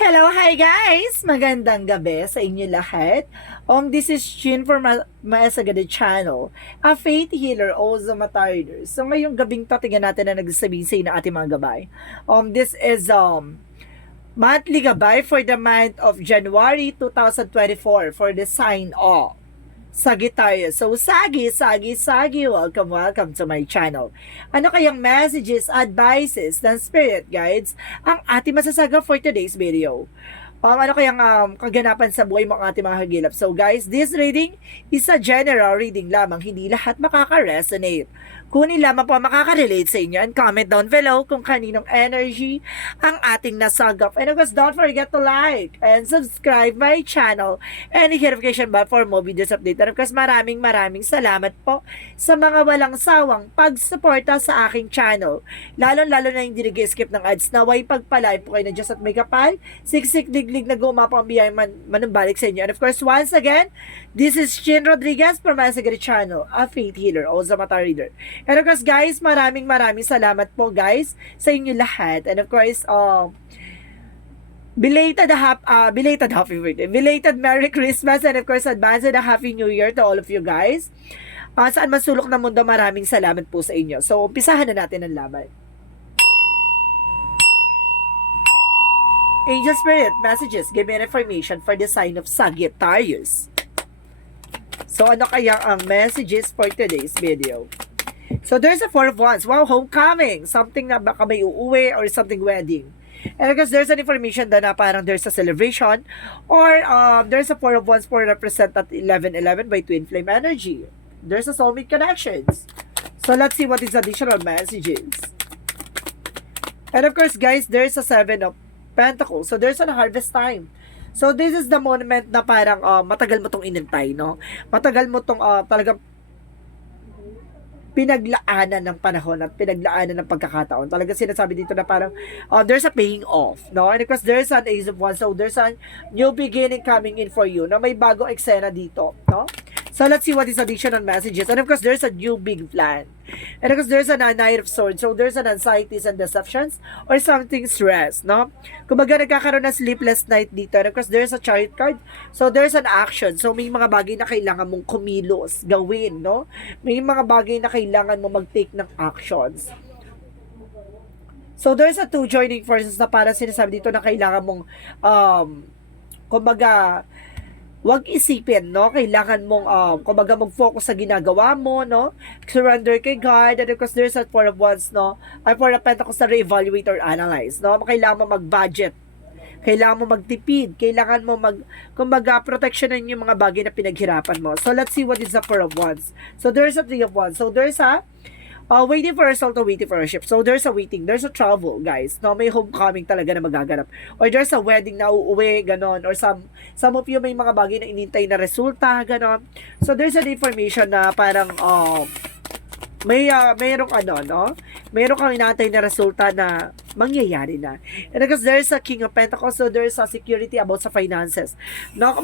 Hello, hi guys! Magandang gabi sa inyo lahat. This is Chin for Maasagada Channel, a faith healer, also matarder. So ngayong gabing to, tingnan natin na nagsasabihin sa inyo ating mga gabay. This is monthly gabay for the month of January 2024 for the sign of Sagittarius. So, Sagi, welcome to my channel. Ano kayang messages, advices, ng spirit guides ang ating masasaga for today's video? Ano kayang kaganapan sa buhay mo ang ating mga hagilap? So guys, this reading is a general reading lamang, hindi lahat makaka-resonate. Kunin lamang po makaka-relate sa inyo and comment down below kung kaninong energy ang ating nasagap. And of course, don't forget to like and subscribe my channel and hit notification bell for more videos update. And of course, maraming salamat po sa mga walang sawang pagsuporta sa aking channel. Lalo na yung hindi nag-skip ng ads. Naway pagpalay po kayo na Diyos at may kapal. Siksik diglig na gumapo ang biyay manumbalik sa inyo. And of course, once again, this is Chin Rodriguez from Maasagada Channel, a faith healer, also mata reader. And of course, guys, maraming salamat po, guys, sa inyo lahat. And of course, belated happy birthday, belated Merry Christmas, and of course, advanced a Happy New Year to all of you guys. Saan man sulok ng mundo, maraming salamat po sa inyo. So, umpisahan na natin ang laban. Angel Spirit messages, give me an information for the sign of Sagittarius. So, ano kaya ang messages for today's video? So, there's a Four of Wands. Wow, homecoming. Something na baka may uuwi or something wedding. And because there's an information na parang there's a celebration or there's a Four of Wands for represent at 11:11 by Twin Flame energy. There's a soulmate connections. So, let's see what is additional messages. And of course, guys, there's a Seven of Pentacles. So, there's a harvest time. So, this is the moment na parang matagal mo tong inintay, no? Matagal mo tong talagang pinaglaanan ng panahon at pinaglaanan ng pagkakataon. Talaga sinasabi dito na parang there's a paying off, no? And because there's an Ace of Wands, so there's a new beginning coming in for you, na may bagong eksena dito, no? So let's see what is additional messages. And of course, there's a new big plan. And of course, there's a Knight of Swords. So there's an anxieties and deceptions or something stress, no? Kumbaga nagkakaroon ng sleepless night dito. And of course, there's a Chariot card. So there's an action. So may mga bagay na kailangan mong kumilos, gawin, no? May mga bagay na kailangan mo mag-take ng actions. So there's a two joining forces na parang sinasabi dito na kailangan mong kumbaga wag isipin, no? Kailangan mong, kumbaga mag-focus sa ginagawa mo, no? Surrender kay God. And of course, there's a Four of Wands, no? Ay, Four of Pentacles na re-evaluate or analyze, no? Kailangan mo mag-budget. Kailangan mo magtipid. Kailangan mo kumbaga, protectionan yung mga bagay na pinaghirapan mo. So, let's see what is the Four of Wands. So, there's a Three of Wands. So, there's a waiting for a result or waiting for a ship. So, there's a waiting. There's a travel, guys. No, may homecoming talaga na magaganap. Or there's a wedding na uuwi, ganon. Or some of you may mga bagay na inintay na resulta, ganon. So, there's an information na parang, mayroong no? Mayroong kang inantay na resulta na mangyayari na. And because there's a King of Pentacles, so there's a security about sa finances. No,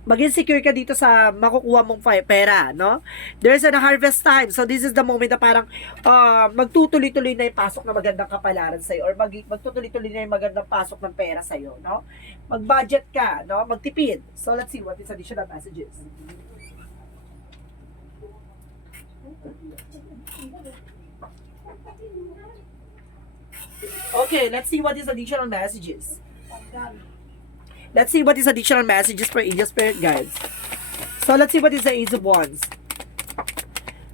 maging secure ka dito sa makukuha mong pera, no? There's a harvest time. So, this is the moment na parang magtutuloy-tuloy na yung pasok na magandang kapalaran sa'yo or magtutuloy-tuloy na yung magandang pasok ng pera sa'yo, no? Mag-budget ka, no? Magtipid. So, let's see what is additional messages. Okay, let's see what is additional messages. Let's see what is additional messages for Angel Spirit guides. So, let's see what is the Ace of Wands.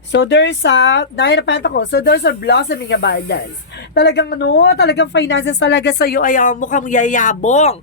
So, there's a Nine of Pentacles. So, there's a blossoming abundance. Talagang finances talaga sa'yo ay mukhang yayabong.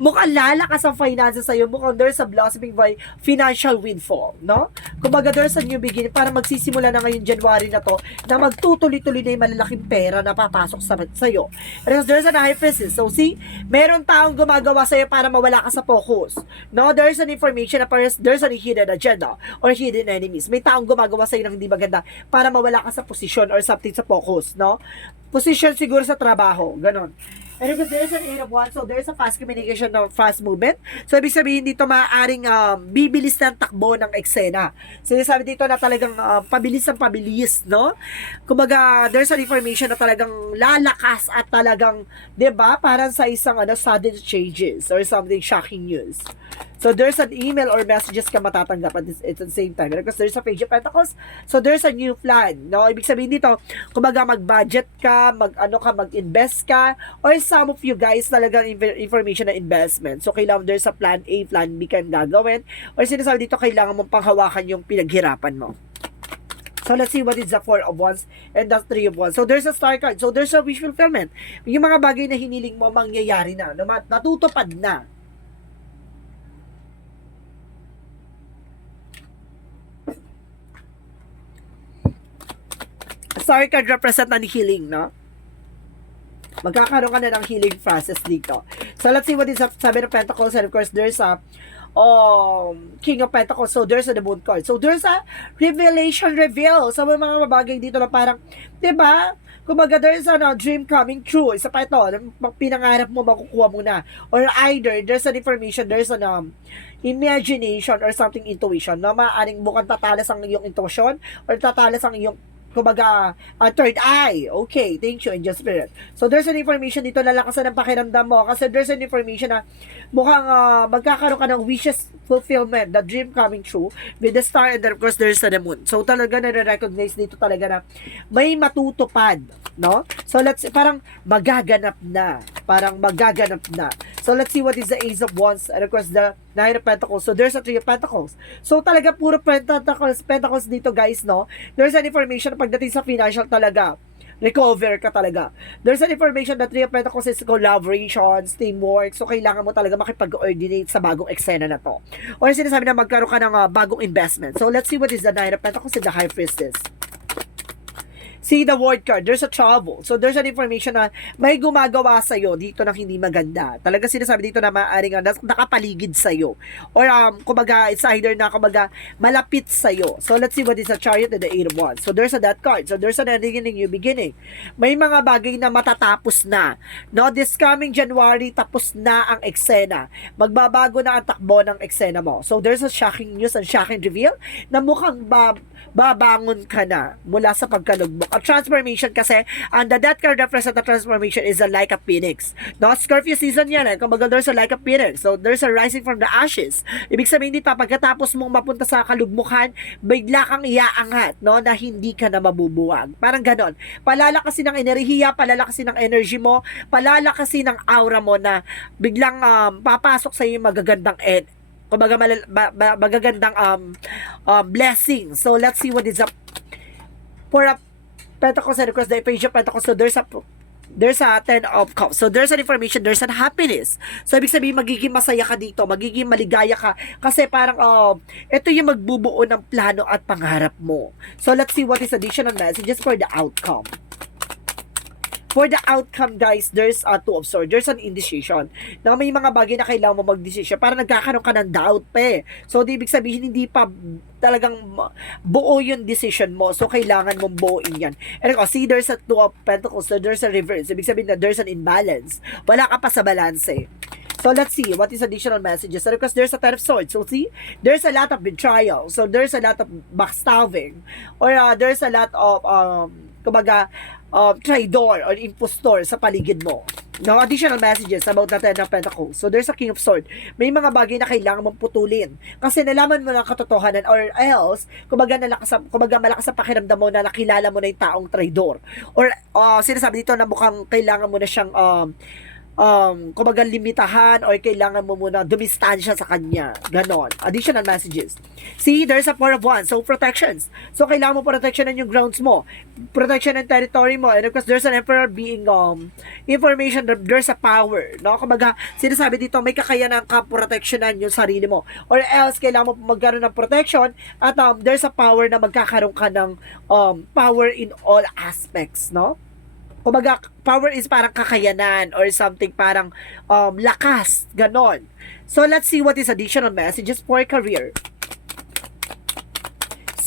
Mukhang lalakas ang finances sa'yo. Mukhang there's a blossoming by financial windfall, no? Kumbaga, there's a new beginning para magsisimula na ngayon January na to na magtutuloy-tuloy na yung malalaking pera na papasok sa'yo. And there's an High Priestess. So, see, meron taong gumagawa sa'yo para mawala ka sa focus. No? There's an information na there's an hidden agenda or hidden enemies. May taong gumagawa sa'yo ng hindi maganda para mawala ka sa posisyon or something sa focus, no? Position siguro sa trabaho, ganon. And because there's an 8 of 1, so there's a fast communication or fast movement. So, ibig sabihin dito, maaaring bibilis ng takbo ng eksena. So, sabi dito na talagang pabilis ng pabilis, no? Kumbaga, there's an information na talagang lalakas at talagang, di ba, parang sa isang sudden changes or something shocking news. So, there's an email or messages ka matatanggap at the same time. Because there's a Page of Pentacles, so there's a new plan, no? Ibig sabihin dito, kumbaga mag-budget ka, mag-invest ka, or some of you guys talagang information na investment. So, kailangan there's a plan A, plan B kang gagawin, or sinasabi dito, kailangan mong panghawakan yung pinaghirapan mo. So, let's see what is the 4 of Wands and the 3 of Wands. So, there's a star card. So, there's a wish fulfillment. Yung mga bagay na hiniling mo, mangyayari na, natutupad na. Star card represent ng healing, no? Magkakaroon ka na ng healing process dito. So, let's see what is the 7 of Pentacles. And of course, there's a King of Pentacles. So, there's a the Moon card. So, there's a reveal. So, may mga bagay dito na parang, diba? Kumbaga, there's a dream coming true. Isa pa ito, pinangarap mo, makukuha mo na. Or either, there's an information, there's an imagination or something intuition, no? Maaaring mukhang tatalas ang iyong intuition or tatalas ang iyong kumbaga, third eye. Okay, thank you, Angel Spirit. So, there's an information dito na lakasan ng pakiramdam mo kasi there's an information na mukhang magkakaroon ka ng wishes fulfillment, the dream coming true with the star and then of course there's the moon. So, talaga na-recognize dito talaga na may matutupad, no? So, parang magaganap na. So, let's see what is the Ace of Wands and of course the 9 of Pentacles. So, there's a 3 of Pentacles. So, talaga puro Pentacles dito, guys, no? There's an information na pagdating sa financial talaga, recover ka talaga. There's an information that 3 of Pentacles is collaborations, teamwork. So, kailangan mo talaga makipag-coordinate sa bagong eksena na to. Or sinasabi na magkaroon ka ng bagong investment. So, let's see what is the 9 of Pentacles and the High Priestess. See the word card, there's a trouble. So, there's an information na may gumagawa sa'yo dito na hindi maganda. Talaga sinasabi dito na maaaring nakapaligid sa'yo. Or, kumbaga, it's either na, kumbaga, malapit sa'yo. So, let's see what is the Chariot and the 8 of Wands. So, there's a that card. So, there's an ending and new beginning. May mga bagay na matatapos na. No, this coming January, tapos na ang eksena. Magbabago na ang takbo ng eksena mo. So, there's a shocking news and shocking reveal na mukhang babangon ka na mula sa pagkalugbok. A transformation kasi, and the death card represent the transformation is a like a phoenix. No, Scorpio season yan eh. Kumbaga, there's a like a phoenix. So, there's a rising from the ashes. Ibig sabihin dito, pagkatapos mong mapunta sa kalugmukan, bigla kang iaangat, no, na hindi ka na mabubuwag. Parang ganon. Palalakasin ng enerhiya, palalakasin ng energy mo, palalakasin ng aura mo na biglang papasok sa iyo magagandang kumbaga magagandang blessing. So, let's see what is up for a Pentacles and of course the Page of Pentacles. So, there's a 10 of Cups. So, there's an information, there's an happiness. So, ibig sabihin, magiging masaya ka dito, magiging maligaya ka, kasi parang, ito yung magbubuo ng plano at pangarap mo. So, let's see what is additional messages for the outcome. For the outcome, guys, there's a 2 of Swords. There's an indecision. Na may mga bagay na kailangan mo mag-decision para nagkakaroon ka ng doubt pa eh. So, ibig sabihin, hindi pa talagang buo yung decision mo. So, kailangan mong buuin yan. And see, there's a 2 of Pentacles. So, there's a reverse. Ibig sabihin na there's an imbalance. Wala ka pa sa balance eh. So, let's see what is additional messages. So, because there's a 10 of Swords. So, see, there's a lot of betrayal. So, there's a lot of backstabbing. Or there's a lot of, kumbaga, traidor or impostor sa paligid mo. No, additional messages about the 10 of Pentacles. So, there's a King of Swords. May mga bagay na kailangan mong putulin. Kasi nalaman mo ng katotohanan or else, kumbaga malakas sa pakiramdam mo na nakilala mo na yung taong traidor. Or, sinasabi dito na mukhang kailangan mo na siyang, kumbaga limitahan or kailangan mo muna dumistansya sa kanya. Ganon. Additional messages. See, there's a 4 of Wands. So, protections. So, kailangan mo protectionan yung grounds mo. Protection ng territory mo. And of course, there's an Emperor being information. There's a power. No? Kumbaga, sinasabi dito, may kakayanan ka protectionan yung sarili mo. Or else, kailangan mo magkaroon ng protection at there's a power na magkakaroon ka ng power in all aspects. No? Kumbaga, power is parang kakayanan or something parang lakas, ganon. So, let's see what is additional messages for career.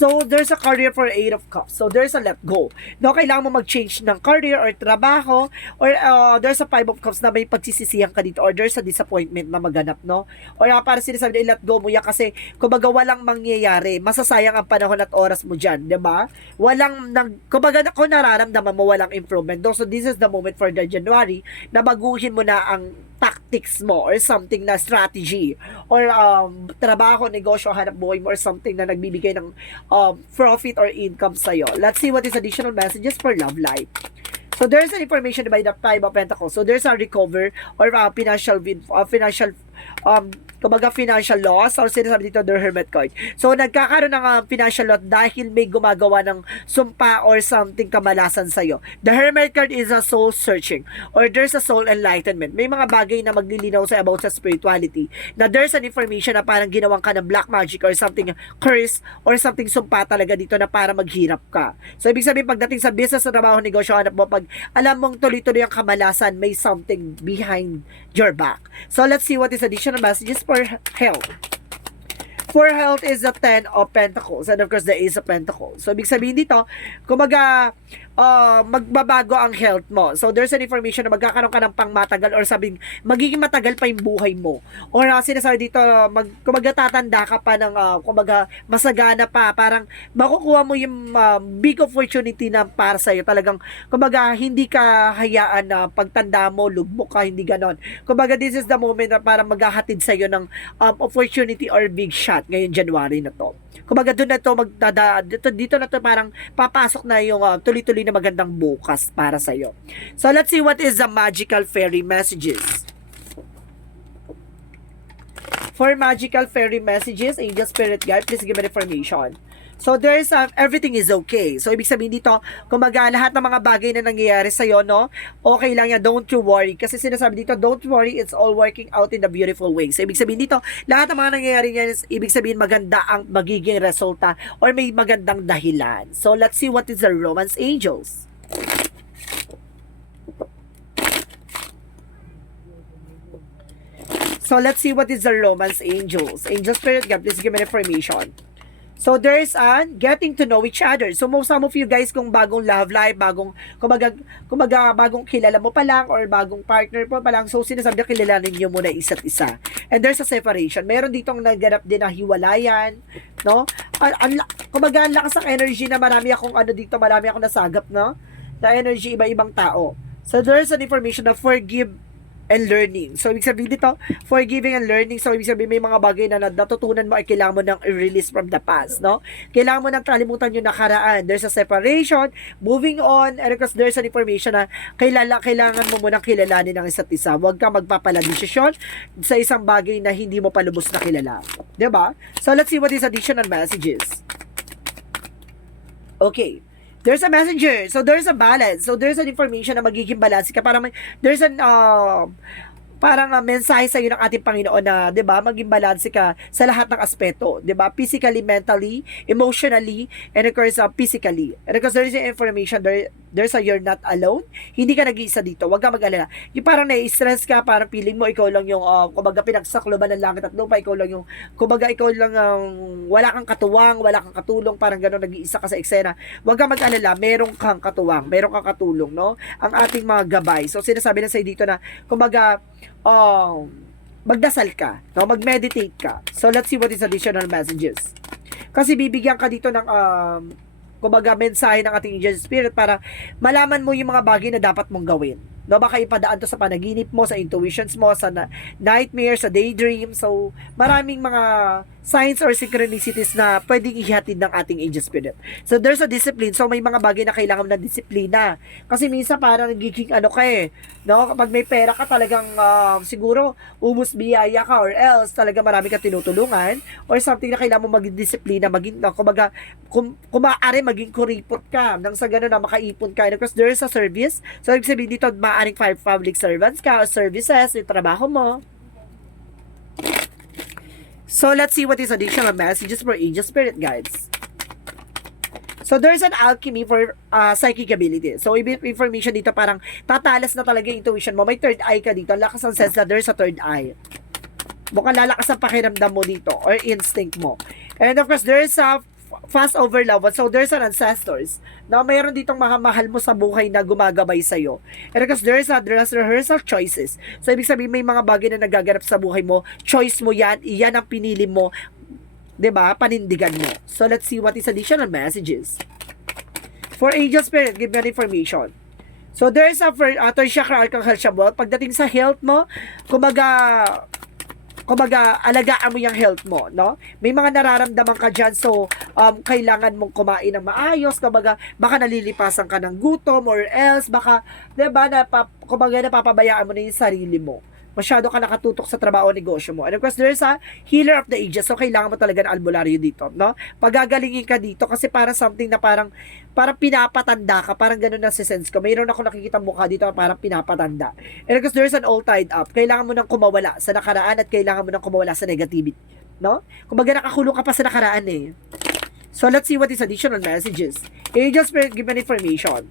So, there's a career for 8 of Cups. So, there's a let go. No, kailangan mo mag-change ng career or trabaho or there's a 5 of Cups na may pagsisisihan ka dito or there's a disappointment na maganap, no? Or para sinasabi na let go mo yan kasi kumbaga walang mangyayari. Masasayang ang panahon at oras mo dyan, di ba? Kumbaga kung nararamdaman mo walang improvement. So, this is the moment for the January na baguhin mo na ang tactics mo or something na strategy or trabaho, negosyo, hanap buhay mo or something na nagbibigay ng profit or income sa'yo. Let's see what is additional messages for love life. So there's an information by the Five of Pentacles. So there's a recover or financial loss or sinasabi dito the Hermit card. So nagkakaroon ng financial loss dahil may gumagawa ng sumpa or something kamalasan sa'yo. The Hermit card is a soul searching or there's a soul enlightenment. May mga bagay na maglilinaw sa about sa spirituality na there's an information na parang ginawang ka ng black magic or something curse or something sumpa talaga dito na para maghirap ka. So ibig sabihin pagdating sa business, sa trabaho, negosyo, hanap mo, pag alam mong tuloy-tuloy ang kamalasan, may something behind your back. So let's see what is additional messages for health. For health is the 10 of Pentacles and of course the Ace of Pentacles. So ibig sabihin dito, kumaga magbabago ang health mo. So there's an information na magkakaroon ka ng pangmatagal or sabing magiging matagal pa yung buhay mo. Or sinasabi dito, kumaga tatanda ka pa ng kumaga masagana pa, parang makukuha mo yung big opportunity na para sa'yo. Talagang kumaga hindi ka hayaan na pagtanda mo, lugmok ka, hindi ganon. Kumaga this is the moment na parang maghahatid sa'yo ng opportunity or big shot ngayong January na to. Kumbaga doon na to dito na to parang papasok na yung tuloy-tuloy na magandang bukas para sa iyo. So let's see what is the magical fairy messages. For magical fairy messages, angel spirit guide, please give me information. So there's everything is okay. So ibig sabihin dito, kumaga lahat ng mga bagay na nangyayari sa iyo, no? Okay lang yan, don't you worry. Kasi sinasabi dito, don't worry, it's all working out in the beautiful way. So ibig sabihin dito, lahat ng mga nangyayari niyan, ibig sabihin maganda ang magiging resulta or may magandang dahilan. So let's see what is the romance angels. So let's see what is the romance angels. Angel spirit guide, please give me information. So there's getting to know each other. So some of you guys kung bagong love life, kumaga bagong kilala mo pa lang or bagong partner po pa lang, so sinasabi na kilalanin niyo muna isa't isa. And there's a separation. Meron ditong nagganap din na hiwalayan, no? Kumaga ang lakas ng energy na marami akong nasagap, no? Na energy iba-ibang tao. So there's an information na forgive and learning. So, ibig sabihin dito, forgiving and learning. So, ibig sabihin may mga bagay na natutunan mo ay kailangan mo nang i-release from the past, no? Kailangan mo nang kalimutan yung nakaraan. There's a separation, moving on, and because there's an information na kailangan mo munang kilalanin ang isa't isa. Huwag kang magpapaladesisyon sa isang bagay na hindi mo pa lubos na kilala. Diba? So, let's see what is additional messages. Okay. There's a messenger. So, there's a balance. So, there's an information na magiging balance ka. There's an, mensahe sa iyo ng ating Panginoon na, 'di ba, maging balanse ka sa lahat ng aspeto, 'di ba? Physically, mentally, emotionally, and of course, physically. And because there is information there's a you're not alone. Hindi ka nag-iisa dito. Huwag kang mag-alala. Yung parang nai-stress ka, parang feeling mo ikaw lang yung kumbaga pinagsakloban ng langit at lupa, ikaw lang yung wala kang katuwang, wala kang katulong, parang gano'n nag-iisa ka sa eksena. Huwag kang mag-alala, meron kang katuwang, meron kang katulong, no? Ang ating mga gabay. So sinasabi na sa dito na kumbaga magdasal ka, no? Mag-meditate ka. So let's see what is additional messages. Kasi bibigyan ka dito ng kumbaga mensahe ng ating angel spirit para malaman mo yung mga bagay na dapat mong gawin. No, baka ipadaan to sa panaginip mo, sa intuitions mo, sa nightmare, sa daydream. So, maraming mga signs or synchronicities na pwedeng ihatid ng ating angel spirit. So, there's a discipline. So, may mga bagay na kailangan ng disiplina. Kasi minsan parang nagiging no? Kapag may pera ka talagang siguro umus biyaya ka or else talaga marami ka tinutulungan or something na kailangan mo maging disiplina, kumbaga, kung maaari maging kuripot ka nang sa gano'n na makaipon ka. And of course, there's a service. So, ibig sabihin dito, maaaring 5 public servants ka o services, yung trabaho mo. So, let's see what is additional messages for angel spirit guides. So, there's an alchemy for psychic ability. So, information dito parang tatalas na talaga yung intuition mo. May third eye ka dito. Lakas ang sense na there's a third eye. Mukhang lalakas ang pakiramdam mo dito or instinct mo. And of course, there's a fast over love. So there's an ancestors na mayroon ditong mga mahal mo sa buhay na gumagabay sa iyo. And because there's rehearsal choices. So ibig sabihin may mga bagay na nagaganap sa buhay mo, choice mo yan, iyan ang pinili mo, 'di ba? Panindigan mo. So let's see what is additional messages. For angel spirit, give me an information. So there's a third chakra archangel Shavuot. Pagdating sa health mo, kumbaga alagaan mo yung health mo, no? May mga nararamdaman ka dyan, so kailangan mong kumain ng maayos, kumbaga baka nalilipasan ka ng gutom or else baka, 'di ba, kumbaga napapabayaan mo na yung sarili mo. Masyado ka nakatutok sa trabaho o negosyo mo. And of course, there's a healer of the ages. So, kailangan mo talaga ng albularyo dito, no? Pagagalingin ka dito kasi para something na parang pinapatanda ka. Parang ganun na si sense ko. Mayroon ako nakikita mukha dito na parang pinapatanda. And of course, there's an all tied up. Kailangan mo nang kumawala sa nakaraan at kailangan mo nang kumawala sa negativity, no? Kumbaga nakakulong ka pa sa nakaraan eh. So, let's see what is additional messages. Angel Spirit, give me information.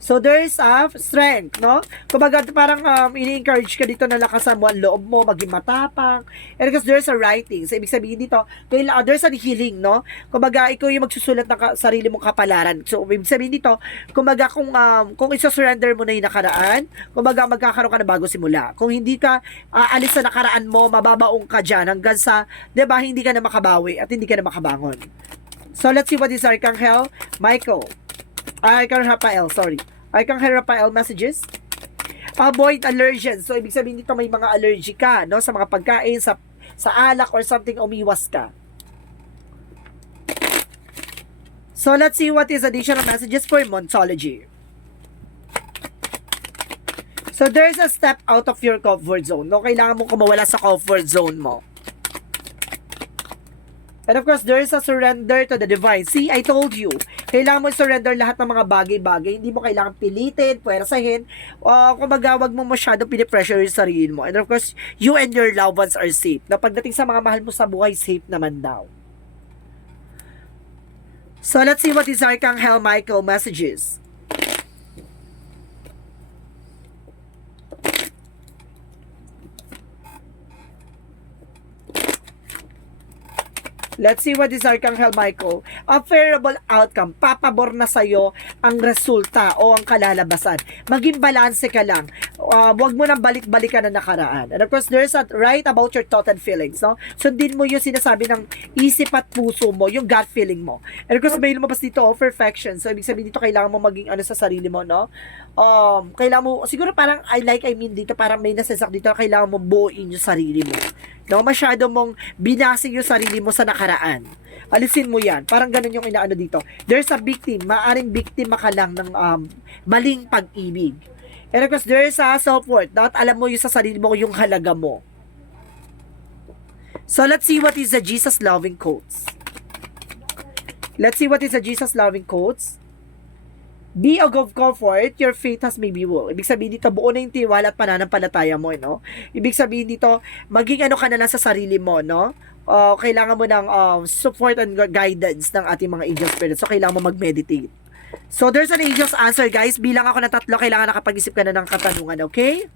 So, there's a strength, no? Kumbaga, parang ini-encourage ka dito na lakasan mo ang loob mo, maging matapang. And because there's a writing. So, ibig sabihin dito, there's a healing, no? Kumbaga, ikaw yung magsusulat ng sarili mong kapalaran. So, ibig sabihin dito, kumbaga, kung isa-surrender mo na yung nakaraan, kumbaga, magkakaroon ka na bago simula. Kung hindi ka alis sa nakaraan mo, mababaong ka dyan hanggang sa, diba, hindi ka na makabawi at hindi ka na makabangon. So, let's see what is Archangel Michael. Archangel Raphael, sorry. Archangel Raphael messages. Avoid allergens. So, ibig sabihin dito may mga allergy ka, no? Sa mga pagkain, sa alak or something, umiwas ka. So, let's see what is additional messages for Montology. So, there's a step out of your comfort zone, no? Kailangan mong kumawala sa comfort zone mo. And of course, there is a surrender to the divine. See, I told you, kailangan mo surrender lahat ng mga bagay-bagay. Hindi mo kailangan pilitin, puwersahin. Kumbaga, wag mo masyado pinipressure yung sarili mo. And of course, you and your loved ones are safe. Na pagdating sa mga mahal mo sa buhay, safe naman daw. So, let's see what is Archangel Michael messages. Let's see what is Archangel Michael. A favorable outcome. Papabor na sa'yo ang resulta o ang kalalabasan. Maging balanse ka lang. Huwag mo nang balik-balikan na nakaraan. And of course, there's a right about your thought and feelings, no? Sundin mo yung sinasabi ng isip at puso mo, yung gut feeling mo. And of course, may lumabas dito, perfection. So, ibig sabihin dito, kailangan mo maging sa sarili mo, no? Kailangan mo, siguro parang, I mean dito, parang may nasasak dito, kailangan mo buuin yung sarili mo. No, masyado mong binasing yung sarili mo sa nakaraan. Alisin mo yan. Parang ganun yung inaano dito. There's a victim. Maaring biktima ka lang ng maling pag-ibig. And of course, there's a self-worth. Dapat alam mo yung sa sarili mo yung halaga mo. So, let's see what is the Jesus-loving quotes. Let's see what is the Jesus-loving quotes. Be of comfort, your faith has made you whole. Ibig sabihin dito, buo na yung tiwala at pananampalataya mo, no? Ibig sabihin dito, maging ano ka na lang sa sarili mo, no? Kailangan mo ng support and guidance ng ating mga angel spirits. So, kailangan mo mag-meditate. So, there's an angel's answer, guys. Bilang ako ng 3, kailangan nakapag-isip ka na ng katanungan, okay?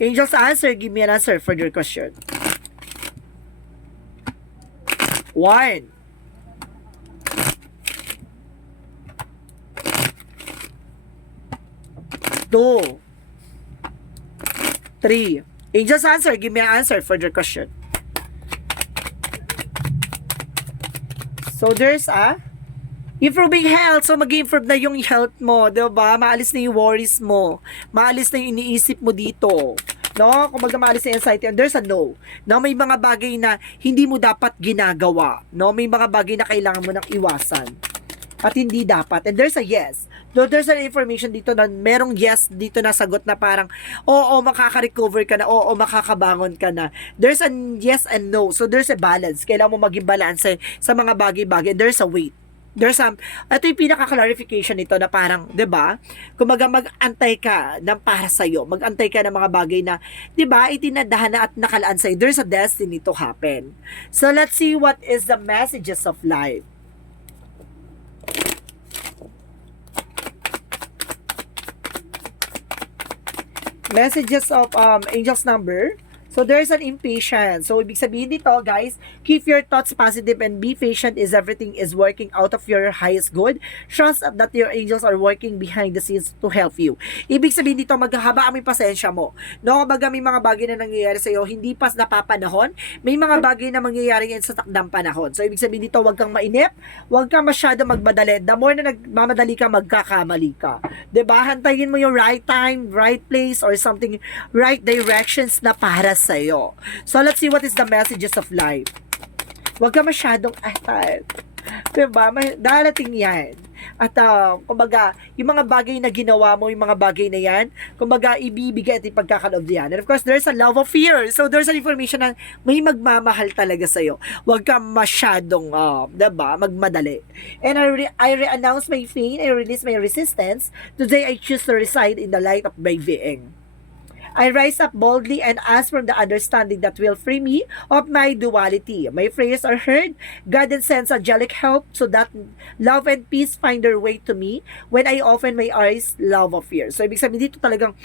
Angel's answer, give me an answer for your question. 1. 2, 3. Angel's answer. Give me an answer for your question. So, there's a improving health. So, mag-improve na yung health mo. Diba? Maalis na yung worries mo. Maalis na yung iniisip mo dito. No? Kung maalis na yung anxiety. And there's a no. No? May mga bagay na hindi mo dapat ginagawa. No? May mga bagay na kailangan mo nang iwasan. At hindi dapat. And there's a yes. So, there's an information dito na merong yes dito na sagot na parang, oo, makaka-recover ka na, oo, makakabangon ka na. There's a yes and no. So, there's a balance. Kailangan mo maging balance sa mga bagay-bagay. There's a wait. There's ito yung pinaka-clarification nito na parang, 'di ba? Kumaga mag-antay ka ng para sa iyo. Mag-antay ka ng mga bagay na, 'di ba, itinadahan na at nakalaan sa iyo. There's a destiny to happen. So, let's see what is the messages of life. Messages of angels number. So, So there's an impatience. So ibig sabihin dito, guys, keep your thoughts positive and be patient is everything is working out of your highest good. Trust that your angels are working behind the scenes to help you. Ibig sabihin dito, maghahaba ang pasensya mo. No, baga may mga bagay na nangyayari sa iyo, hindi pa napapanahon. May mga bagay na mangyayari yan sa takdang panahon. So ibig sabihin dito, huwag kang mainip, huwag kang masyado magmadali. The more na nagmamadali ka, magkakamali ka. 'Di ba? Hantayin mo yung right time, right place, or something, right directions na para sa iyo. So let's see what is the messages of life. Huwag ka masyadong atal. 'Di ba? Darating yan. At kumbaga, yung mga bagay na ginawa mo, yung mga bagay na yan, kumbaga, ibibigay at ipagkakaloob yan. And of course, there's a love of fear. So, there's an information na may magmamahal talaga sa'yo. Huwag ka masyadong, diba, magmadali. And I re-announce my faith, I release my resistance. Today, I choose to reside in the light of my being. I rise up boldly and ask from the understanding that will free me of my duality. My prayers are heard. God sends angelic help so that love and peace find their way to me when I open my eyes, love of fear. So, ibig sabihin dito talagang,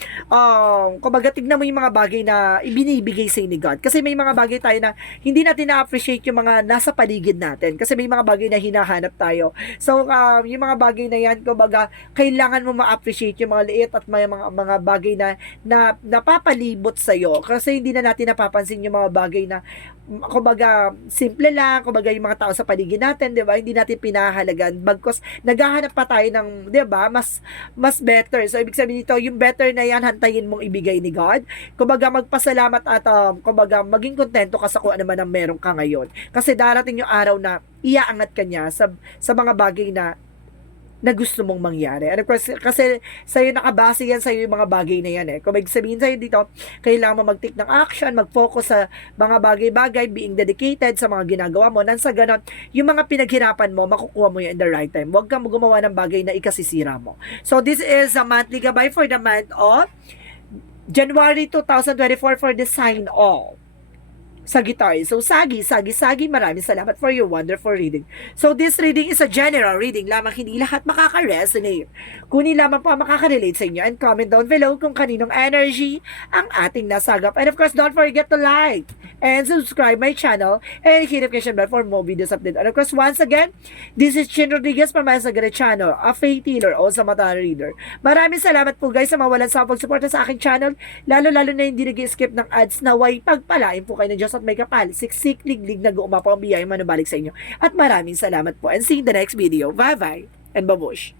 kumbaga, tignan mo yung mga bagay na ibinibigay sa ni God. Kasi may mga bagay tayo na hindi natin na-appreciate yung mga nasa paligid natin. Kasi may mga bagay na hinahanap tayo. So, yung mga bagay na yan, kumbaga, kailangan mo ma-appreciate yung mga liit at may mga bagay na napapalibot sa'yo kasi hindi na natin napapansin yung mga bagay na kumbaga simple lang, kumbaga yung mga tao sa paligid natin, 'di ba? Hindi natin pinahalagan bagkus naghahanap pa tayo ng, 'di ba, mas better. So ibig sabihin nito, yung better na yan hantayin mong ibigay ni God. Kumbaga magpasalamat at kumbaga maging kontento ka sa kung ano man ang meron ka ngayon. Kasi darating yung araw na iaangat ka niya sa mga bagay na gusto mong mangyari. And of course, kasi sa'yo nakabase yan sa'yo yung mga bagay na yan eh. Kung may sabihin sa'yo dito, kailangan mo mag-take ng action, mag-focus sa mga bagay-bagay, being dedicated sa mga ginagawa mo. Nang sa ganon, yung mga pinaghirapan mo, makukuha mo yan in the right time. Huwag kang gumawa ng bagay na ikasisira mo. So, this is a monthly gabay for the month of January 2024 for the sign of Sagittarius. So, Sagi, maraming salamat for your wonderful reading. So, this reading is a general reading lamang, hindi lahat makaka-resonate. Kunin lamang po ang makaka-relate sa inyo and comment down below kung kaninong energy ang ating nasagap. And of course, don't forget to like and subscribe my channel and hit the notification bell for more videos update. And of course, once again, this is Chin Rodriguez from my Sagada channel, a faith healer o sa mata reader. Maraming salamat po guys sa mawalan sa pagsuporta sa aking channel, lalo-lalo na hindi nag-skip ng ads, naway pagpalain po kayo ng Diyos at may kapal, siksik, liglig, nag-uumapaw ang biyaya manubalik sa inyo. At maraming salamat po and see you in the next video. Bye-bye and babush!